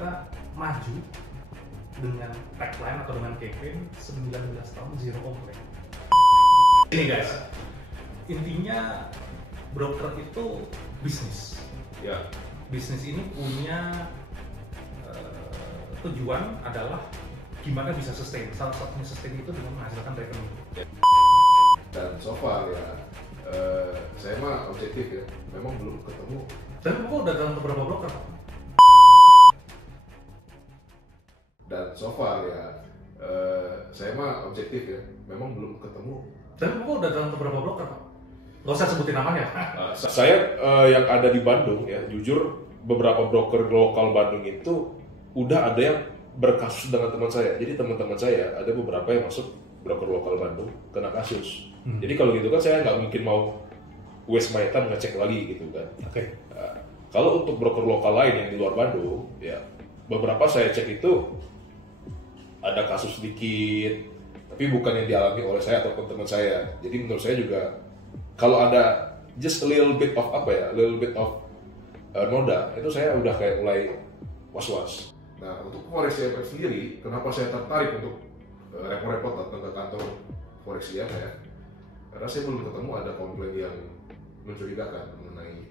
kita maju dengan tagline atau dengan campaign 19 tahun zero complaint. Ini guys, intinya broker itu bisnis. Ya. Bisnis ini punya tujuan adalah gimana bisa sustain. Salah satunya sustain itu dengan menghasilkan revenue. Dan so far ya, saya mah objektif ya, memang belum ketemu. Tapi Bapak udah dalam beberapa broker, Pak? Dan so far ya, saya mah objektif ya, memang belum ketemu. Tapi Bapak udah dalam beberapa broker, Pak? Nggak usah sebutin namanya. Saya yang ada di Bandung ya, jujur beberapa broker lokal Bandung itu udah ada yang berkasus dengan teman saya. Jadi teman-teman saya ada beberapa yang masuk broker lokal Bandung kena kasus. Jadi kalau gitu kan saya nggak mungkin mau waste my time ngecek lagi gitu kan. Oke. Nah, kalau untuk broker lokal lain yang di luar Bandung, ya beberapa saya cek itu ada kasus sedikit, tapi bukan yang dialami oleh saya ataupun teman saya. Jadi menurut saya juga kalau ada just a little bit of noda, itu saya udah kayak mulai was-was. Nah, untuk Forex IMF sendiri, kenapa saya tertarik untuk repot-repot datang ke kantor Forex IMF ya? Karena saya belum ketemu ada komplain yang mencurigakan mengenai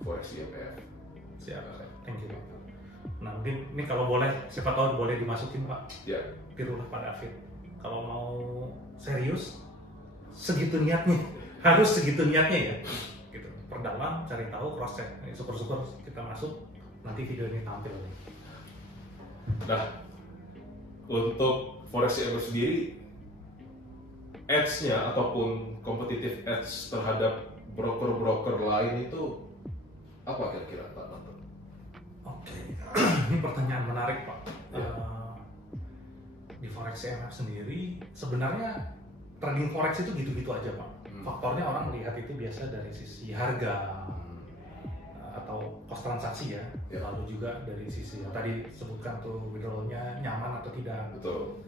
Forex IMF. Siap, thank you, Pak. Nah, mungkin ini kalau boleh, siapa tahu boleh dimasukin, Pak. Ya, Tirulah Pak David. Kalau mau serius, segitu niatnya. Harus segitu niatnya ya. Gitu. Perdalam, cari tahu, cross check. Syukur-syukur kita masuk, nanti video ini tampil nih. nah untuk Forex IMF sendiri, edge-nya ataupun competitive edge terhadap broker-broker lain itu apa kira-kira Pak Tanto? Oke, ini pertanyaan menarik, Pak. Ya. Di Forex IMF sendiri, sebenarnya trading Forex itu gitu-gitu aja, Pak. Faktornya orang lihat itu biasa dari sisi harga atau cost transaksi ya. Lalu juga dari sisi yang tadi sebutkan tuh withdrawal-nya nyaman atau tidak. Betul.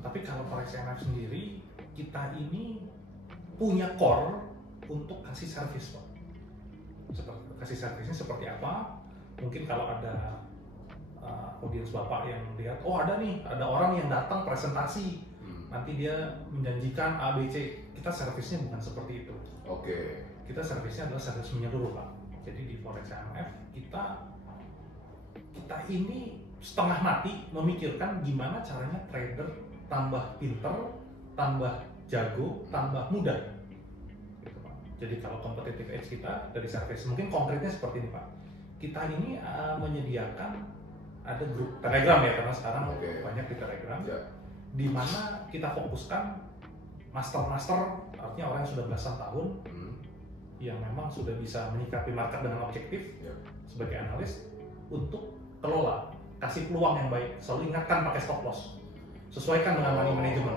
Tapi kalau Forex IMF sendiri, kita ini punya core untuk kasih service, Pak. Kasih servisnya seperti apa? Mungkin kalau ada audiens Bapak yang lihat, oh ada orang yang datang presentasi, nanti dia menjanjikan A, B, C. Kita servisnya bukan seperti itu. Oke. Kita servisnya adalah servis menyeluruh, Pak. Jadi di Forex IMF kita ini setengah mati memikirkan gimana caranya trader tambah pinter, tambah jago, tambah mudah. Gitu, Pak. Jadi kalau competitive edge kita dari service, mungkin konkretnya seperti ini, Pak. Kita ini menyediakan ada grup Telegram ya, karena sekarang banyak di Telegram, di mana kita fokuskan master-master, artinya orang yang sudah belasan tahun, yang memang sudah bisa menyikapi market dengan objektif sebagai analis untuk kelola, kasih peluang yang baik, selalu ingatkan pakai stop loss, sesuaikan dengan money management.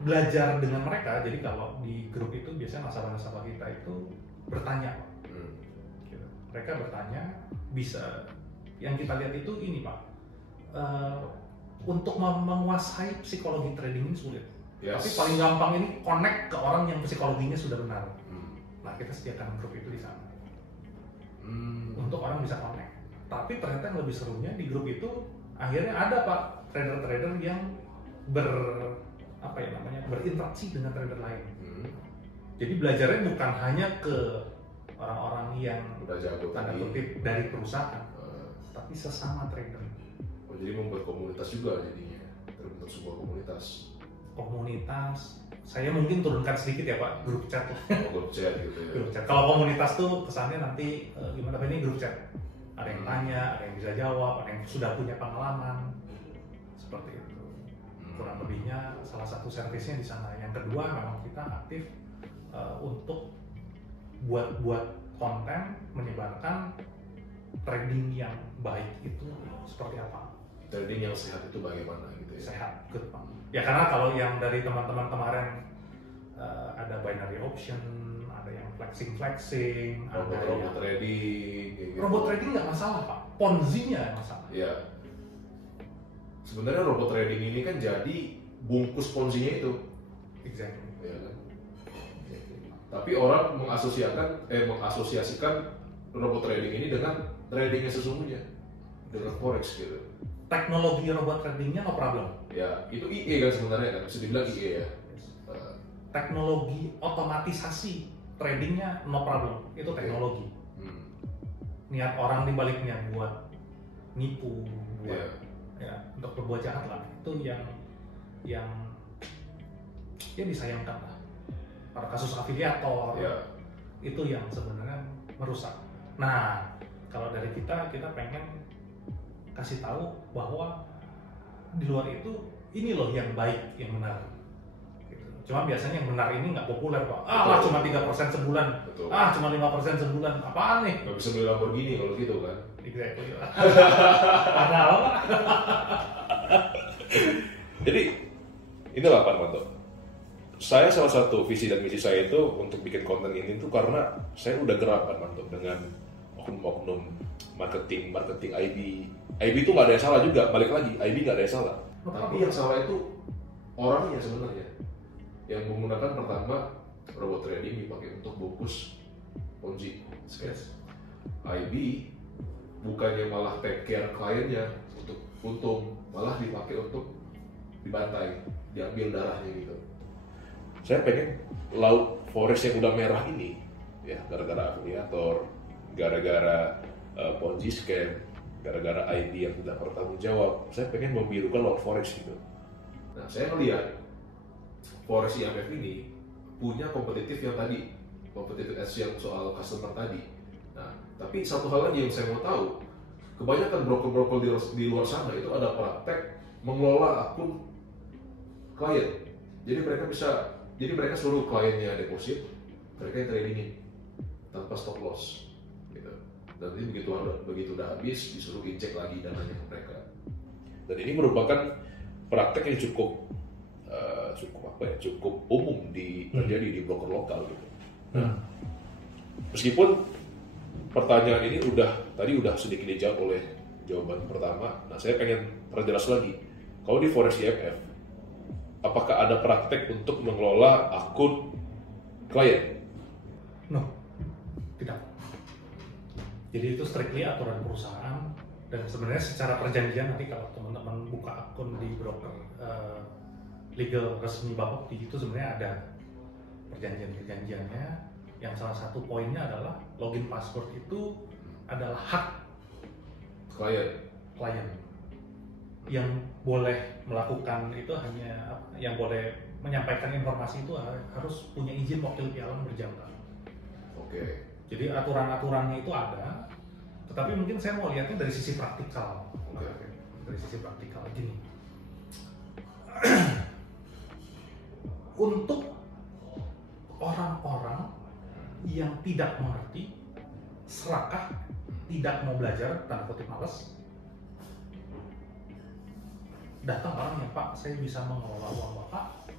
Belajar dengan mereka, jadi kalau di grup itu biasanya nasabah-nasabah kita itu bertanya, mereka bertanya, bisa yang kita lihat itu ini, Pak, untuk menguasai psikologi trading ini sulit. Tapi paling gampang ini connect ke orang yang psikologinya sudah benar. Nah, kita sediakan grup itu di sana untuk orang bisa connect. Tapi ternyata yang lebih serunya di grup itu akhirnya ada, Pak, trader-trader yang berinteraksi dengan trader lain. Jadi belajarnya bukan hanya ke orang-orang yang udah jago tanda kutip dari perusahaan, tapi sesama trader. Jadi membuat komunitas juga jadinya, terbentuk sebuah komunitas. Saya mungkin turunkan sedikit ya, Pak, grup chat. Grup chat gitu ya. Grup chat. Kalau komunitas tuh kesannya nanti gimana, ini grup chat. Ada yang tanya, ada yang bisa jawab, ada yang sudah punya pengalaman. Seperti itu. Kurang lebihnya salah satu servisnya di sana. Yang kedua, memang kita aktif untuk buat konten, menyebarkan trading yang baik itu seperti apa. Trading yang sehat itu bagaimana gitu ya? Sehat, good, Pak. Ya karena kalau yang dari teman-teman kemarin ada binary option, ada yang flexing, ada robot trading, gitu. Robot trading nggak masalah, Pak. Ponzi-nya yang masalah. Iya. Sebenarnya robot trading ini kan jadi bungkus ponzi-nya itu. Exactly. Ya kan? Tapi orang mengasosiasikan robot trading ini dengan tradingnya sesungguhnya, dengan forex gitu. Teknologi robot tradingnya no problem. Ya, itu IE kan sebenarnya kan, bisa dibilang IE ya. Teknologi otomatisasi tradingnya no problem, itu teknologi. Niat orang di baliknya buat nipu, buat ya untuk berbuat jahat lah, itu yang ya disayangkan lah. Pada kasus afiliator, itu yang sebenarnya merusak. Nah, kalau dari kita pengen kasih tahu bahwa di luar itu ini loh yang baik, yang benar. Gitu. Cuma biasanya yang benar ini nggak populer Pak. Lah cuma 3% sebulan. Betul. Cuma 5% sebulan. Apaan nih? Nggak bisa beli Lamborghini kalau gitu kan. Exactly. Padahal Pak. Jadi inilah Pak Armanto. Saya salah satu visi dan misi saya itu untuk bikin konten ini tuh karena saya udah gerak Pak Armanto dengan oknum-oknum marketing IB itu nggak ada yang salah juga, balik lagi IB nggak ada yang salah. Tapi yang salah itu orangnya sebenarnya, yang menggunakan pertama robot trading dipakai untuk bungkus Ponzi. IB bukannya malah take care kliennya untuk untung, malah dipakai untuk dibantai, diambil darahnya gitu. Saya pengen laut forex yang udah merah ini, ya gara-gara afiliator, gara-gara Ponzi scam, gara-gara ID yang tidak bertanggung jawab, saya pengen membirukan laut forex gitu. Nah, saya melihat forex IMF ini punya kompetitif yang tadi, kompetitif edge yang soal customer tadi. Nah, tapi satu hal lagi yang saya mau tahu, kebanyakan broker-broker di luar sana itu ada praktek mengelola akun klien. Jadi mereka suruh kliennya deposit, mereka yang tradingin tanpa stop loss. Gitu. Dan ini begitu udah habis, disuruh injek lagi dananya ke mereka. Dan ini merupakan praktek yang cukup umum terjadi di broker lokal gitu. Nah, meskipun pertanyaan ini tadi udah sedikit dijawab oleh jawaban pertama. Nah, saya pengen perjelas lagi. Kalau di forex IMF, apakah ada praktek untuk mengelola akun klien? No, tidak. Jadi itu strictly aturan perusahaan, dan sebenarnya secara perjanjian nanti kalau teman-teman buka akun di broker legal resmi Bapepti itu sebenarnya ada perjanjiannya, yang salah satu poinnya adalah login password itu adalah hak klien. Yang boleh melakukan itu hanya, yang boleh menyampaikan informasi itu harus punya izin wakil pialang berjangka. Oke. Jadi aturan-aturannya itu ada, tetapi mungkin saya mau lihatnya dari sisi praktikal. Dari sisi praktikal gini. Untuk orang-orang yang tidak mengerti, serakah, tidak mau belajar, tanda kutip malas, datang orang yang Pak, saya bisa mengelola uang Bapak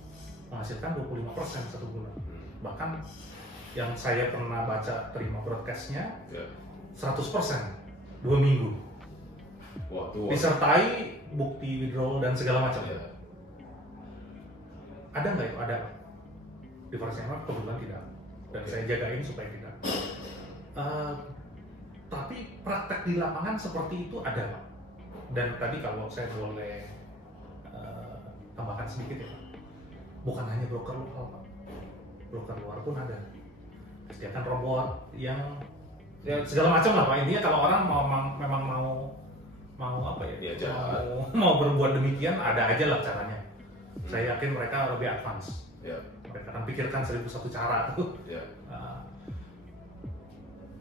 menghasilkan 25% satu bulan. Bahkan yang saya pernah baca terima broadcastnya 100% 2 minggu. Wah, disertai bukti withdrawal dan segala macam. Ada nggak itu? Ada. Di forex IMF kebetulan tidak, dan saya jagain supaya tidak. Tapi praktek di lapangan seperti itu ada, Pak. Dan tadi kalau saya boleh tambahkan sedikit ya, Pak. Bukan hanya broker lokal, Pak. Broker luar pun ada. Sediakan robot yang ya segala macam lah, Pak. Intinya kalau orang memang mau apa ya? Mau berbuat demikian, ada aja lah caranya. Saya yakin mereka lebih advance. Mereka akan pikirkan 1001 cara tuh.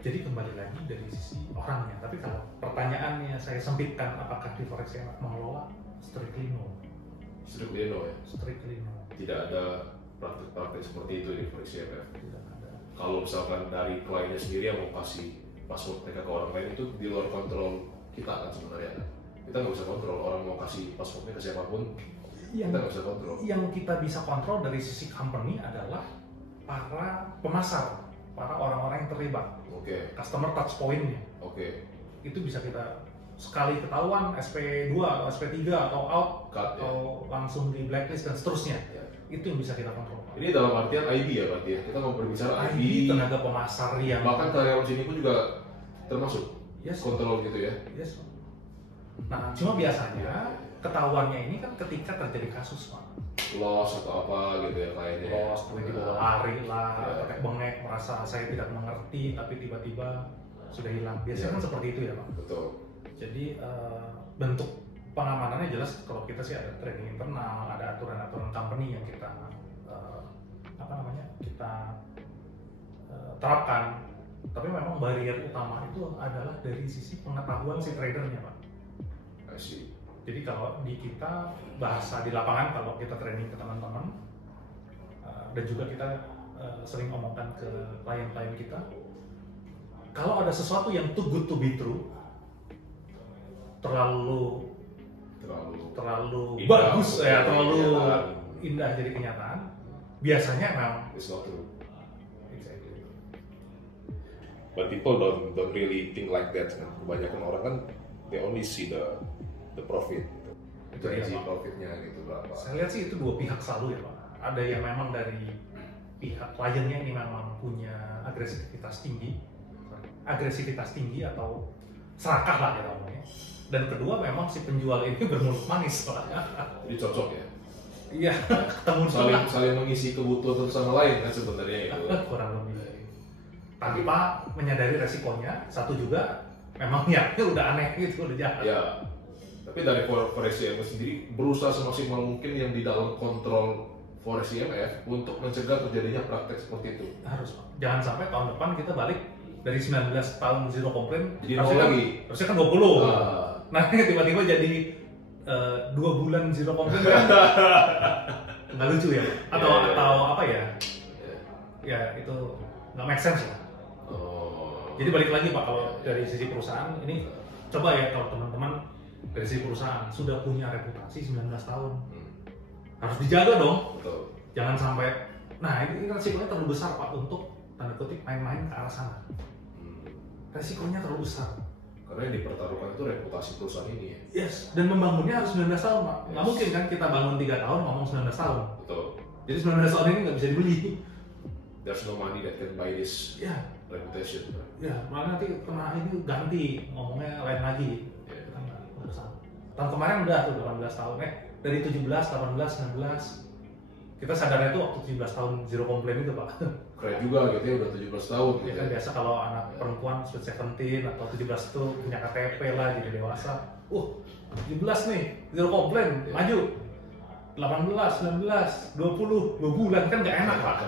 Jadi kembali lagi dari sisi orangnya. Tapi kalau pertanyaannya saya sempitkan, apakah di forex IMF mengelola? Strictly no. Strictly no ya? Strictly no. Tidak ada praktek seperti itu di forex IMF? Tidak ada. Kalau misalkan dari kliennya sendiri yang mau kasih password mereka ke orang lain, itu di luar kontrol kita kan sebenarnya. Kita nggak bisa kontrol orang mau kasih passwordnya ke siapapun. Kita nggak bisa kontrol. Yang kita bisa kontrol dari sisi company adalah para pemasar, para orang-orang yang terlibat. Customer touch point-nya. Itu bisa kita sekali ketahuan SP2 atau SP3 atau out atau langsung di blacklist dan seterusnya. Itu yang bisa kita kontrol. Ini dalam artian IB ya berarti ya? Kita mau berbicara IB, tenaga pemasar yang bahkan karyawan sini pun juga termasuk Yes. kontrol gitu ya. Yes. Nah, cuma biasanya ketahuannya ini kan ketika terjadi kasus, Pak. Loss atau apa gitu ya kliennya. Loss, tiba-tiba lari lah, pakai bengek, merasa saya tidak mengerti, tapi tiba-tiba sudah hilang. Biasanya kan seperti itu ya, Pak. Betul. Jadi bentuk pengamanannya jelas kalau kita sih ada training internal, ada aturan-aturan company yang kita kita terapkan. Tapi memang barrier utama itu adalah dari sisi pengetahuan si tradernya, Pak. I see. Jadi kalau di kita bahasa di lapangan, kalau kita training ke teman-teman dan juga kita sering omongkan ke klien-klien kita, kalau ada sesuatu yang too good to be true, terlalu Indah, bagus ya, terlalu kenyataan. indah jadi kenyataan, biasanya memang It's not true. exactly. But people don't really think like that kan. Kebanyakan orang kan they only see the profit. Itu dia, Janji Pak. profitnya gitu berapa. Saya lihat sih itu dua pihak selalu ya, Pak. Ada yang memang dari pihak kliennya ini memang punya agresivitas tinggi atau serakah lah kita ngomongnya. Dan kedua memang si penjual ini bermulut manis, Pak. Jadi cocok ya. Iya, ketemu Saling mengisi kebutuhan satu sama lain kan sebenarnya itu. kurang lebih. Tanpa menyadari resikonya, satu juga memang niatnya udah aneh gitu, udah jahat. Ya. Tapi dari Forex IMF sendiri berusaha semaksimal mungkin yang di dalam kontrol Forex IMF untuk mencegah terjadinya praktek seperti itu. Harus, Pak. Jangan sampai tahun depan kita balik dari 19 tahun zero complaint, Jadi nol lagi. harusnya kan 20. Ah. Nah, tiba-tiba jadi 2 bulan zero complaint kan nggak lucu ya? Atau Yeah, yeah. atau apa ya? Ya itu nggak make sense lah. Oh. Jadi balik lagi Pak, kalau dari sisi perusahaan ini coba ya kalau teman-teman dari sisi perusahaan sudah punya reputasi 19 tahun, harus dijaga dong. Betul. Jangan sampai, nah ini resikonya terlalu besar Pak untuk tanda kutip main-main ke arah sana. Resikonya terlalu besar. Karena yang dipertaruhkan itu reputasi perusahaan ini ya. Yes, dan membangunnya harus 19 tahun Pak. Nggak Yes. mungkin kan kita bangun 3 tahun ngomong 19 tahun. Betul. Jadi 19 tahun ini nggak bisa dibeli. There's no money that can buy this Ya, reputation. ya, malah nanti kena ini ganti ngomongnya lain lagi. Ya. Kita nggak bersama. Tahun kemarin udah tuh 18 tahun, dari 17, 18, 19. Kita sadarnya tuh waktu 17 tahun zero complaint itu Pak. Keren juga gitu ya, udah 17 tahun Ya gitu kan biasa kalau anak perempuan sweet 17 atau 17 itu punya KTP lah jadi dewasa. 17 nih, zero complaint, maju. 18, 19, 20, 2 bulan kan nggak enak Pak.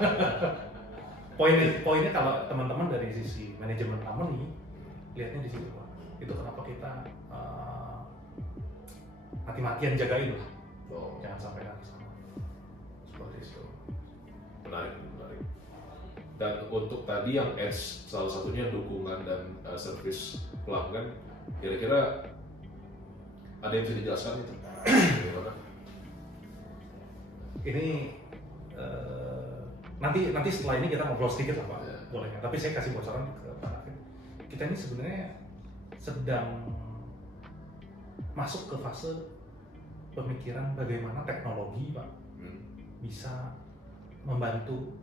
Poinnya kalau teman-teman dari sisi manajemen company lihatnya di situ Pak. Itu kenapa kita mati-matian jagain lah. Oh, Jangan sampai ke sana. Seperti itu. menarik. Dan untuk tadi yang edge, salah satunya dukungan dan service pelanggan, kira-kira ada yang bisa dijelaskan itu? Bagaimana? Ini nanti setelah ini kita ngobrol sedikit lah Pak, Ya. boleh ya. Tapi saya kasih bocoran ke Pak David. Kita ini sebenarnya sedang masuk ke fase pemikiran bagaimana teknologi Pak bisa membantu,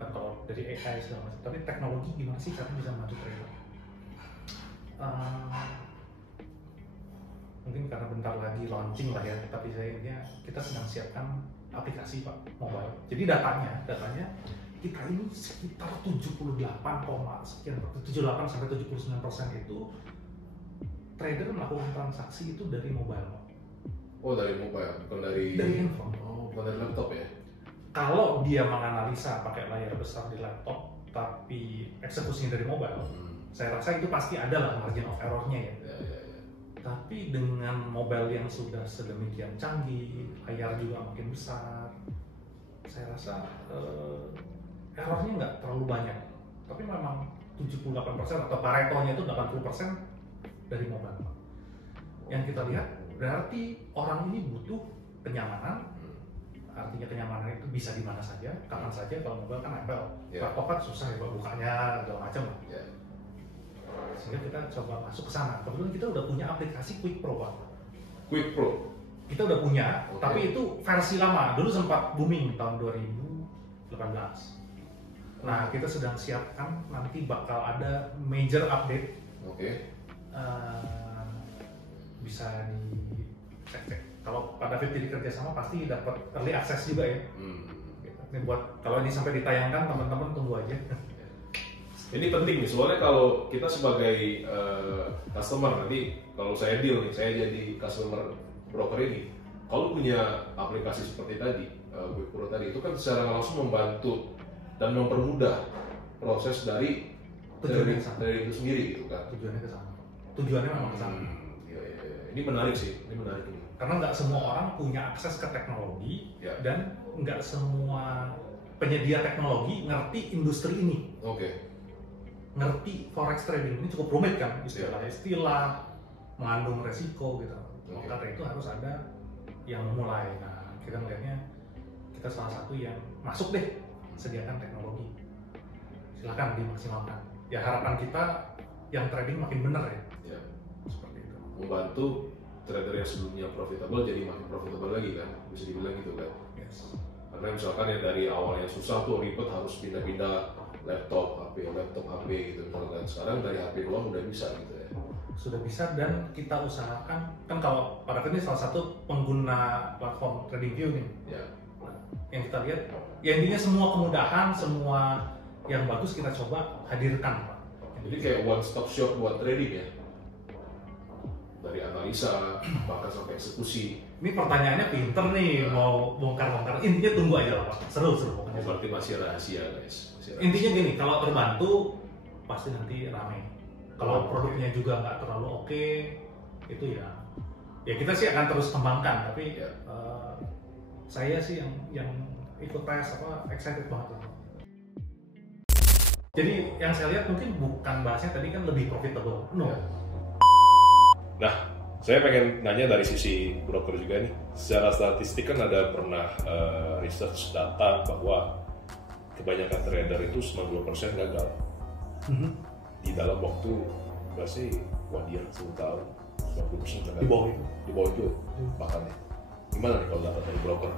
kan kalau dari AI segala macam. Tapi teknologi gimana sih cara bisa membantu trader? Mungkin karena bentar lagi launching lah ya, tapi kita sedang siapkan aplikasi Pak mobile. Jadi datanya kita ini sekitar 78 sampai 79% itu trader melakukan transaksi itu dari mobile Pak. Oh, dari mobile, bukan dari handphone. Oh, bukan dari laptop ya? Kalau dia menganalisa pakai layar besar di laptop tapi eksekusinya dari mobile, saya rasa itu pasti ada lah margin of error-nya ya. Ya. Tapi dengan mobile yang sudah sedemikian canggih, layar juga makin besar, saya rasa errornya nggak terlalu banyak. Tapi memang 78% atau Pareto-nya itu 80% dari mobile. Yang kita lihat berarti orang ini butuh kenyamanan. Artinya kenyamanan itu bisa di mana saja, kapan saja. Kalau mobile kan nempel, laptop kan susah ya bukanya segala macam lah. Ya. Sehingga kita coba masuk ke sana. Kebetulan kita udah punya aplikasi Quick Pro Pak. Quick Pro. Kita udah punya, Oke. tapi itu versi lama. Dulu sempat booming tahun 2018. Nah, kita sedang siapkan nanti bakal ada major update Oke. Bisa dicek-cek. Kalau Pak David jadi kerjasama pasti dapat early access juga ya. Gitu. Ini buat kalau ini sampai ditayangkan teman-teman tunggu aja. Ini penting nih, soalnya kalau kita sebagai customer nanti, kalau saya deal nih, saya jadi customer broker ini, kalau punya aplikasi seperti tadi, QuickPro tadi, itu kan secara langsung membantu dan mempermudah proses dari Tujuannya dari itu sendiri gitu kan. Tujuannya ke sana. Tujuannya memang ke sana. Iya. Ini menarik sih, ini menarik ini. Karena nggak semua orang punya akses ke teknologi Ya. dan nggak semua penyedia teknologi ngerti industri ini. Oke. Ngerti forex trading ini cukup rumit kan, istilah mengandung resiko gitu. Karena itu harus ada yang memulai. Nah, kita melihatnya kita salah satu yang masuk deh sediakan teknologi. Silakan dimaksimalkan. Ya harapan kita yang trading makin benar ya. Ya. Seperti itu. Membantu trader yang sebelumnya profitable jadi makin profitable lagi kan, bisa dibilang gitu kan. Yes. Karena misalkan yang dari awalnya susah tuh ribet harus pindah-pindah laptop HP gitu misalkan, sekarang dari HP doang udah bisa gitu ya. Sudah bisa dan kita usahakan, kan kalau pada ini salah satu pengguna platform TradingView nih. Ya. Nah, yang kita lihat, ya intinya semua kemudahan, semua yang bagus kita coba hadirkan, Pak. Jadi kayak one stop shop buat trading ya. Dari analisa bahkan sampai eksekusi. Ini pertanyaannya pinter nih, mau bongkar-bongkar. Intinya tunggu aja lah, Pak. Seru pokoknya. Berarti masih rahasia guys. Masih rahasia. Intinya gini, kalau terbantu pasti nanti rame. Kalau produknya juga nggak terlalu oke, itu ya kita sih akan terus kembangkan. Tapi Ya. saya sih yang ikut tes excited banget lah. Jadi yang saya lihat mungkin bukan bahasnya tadi kan lebih profitable, no. Ya. Nah, saya pengen nanya dari sisi broker juga nih. Secara statistik kan ada pernah research data bahwa kebanyakan trader itu 90% gagal di dalam waktu berarti 1 year, 10 tahun, 90% gagal. Di bawah itu. Di bawah itu bahkan ya. Gimana nih kalau data dari broker?